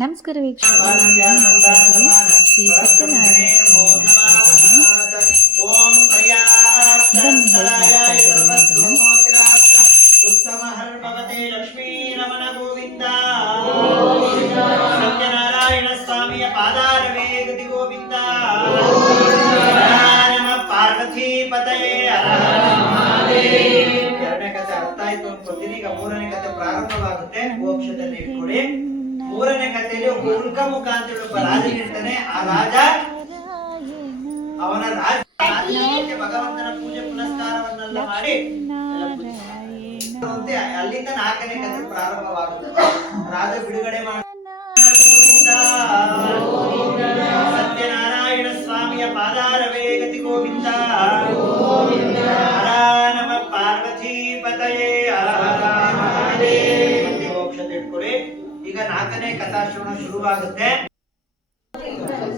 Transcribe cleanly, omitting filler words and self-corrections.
ನಮಸ್ಕಾರ ವೀಕ್ಷಕರೇ, ಶ್ರೀ ಸತ್ಯನಾರಾಯಣ ಸ್ವಾಮಿಯ ಪಾದಾರವೇಗತಿ ಗೋವಿಂದ ಪಾರ್ವತಿ ಪತಯೇ. ಎರಡನೇ ಕಥೆ ಅರ್ಥ ಆಯ್ತು ಅನ್ಕೋತೀನಿ. ಈಗ ಮೂರನೇ ಕಥೆ ಪ್ರಾರಂಭವಾಗುತ್ತೆ. ಮೋಕ್ಷದಲ್ಲಿ ಇಟ್ಕೊಳ್ಳಿ. ಮೂರನೇ ಕಥೆಯಲ್ಲಿ ಒಬ್ಬ ಉಲ್ಕಮುಖ ಅಂತ ಹೇಳಿ ಒಬ್ಬ ರಾಜನಿರ್ತಾನೆ. ಆ ರಾಜ ಅವನ ರಾಜ್ಯಕ್ಕೆ ಭಗವಂತನ ಪೂಜೆ ಪುನಸ್ಕಾರವನ್ನೆಲ್ಲ ಮಾಡಿ ಅಲ್ಲಿಂದ ನಾಲ್ಕನೇ ಕಥೆ ಪ್ರಾರಂಭವಾಗುತ್ತದೆ. ರಾಜ ಬಿಡುಗಡೆ ಮಾಡಿ ಸತ್ಯನಾರಾಯಣ ಸ್ವಾಮಿಯ ಪಾದಾರವೇ ಗತಿ ಗೋವಿಂದ ನಮ ಪಾರ್ವತಿ ಪತಯೇ ಮೋಕ್ಷ ತಿಳ್ಕೊಳ್ಳಿ. ಈಗ ನಾಲ್ಕನೇ ಕಥಾಶ್ರವಣ ಶುರುವಾಗುತ್ತೆ.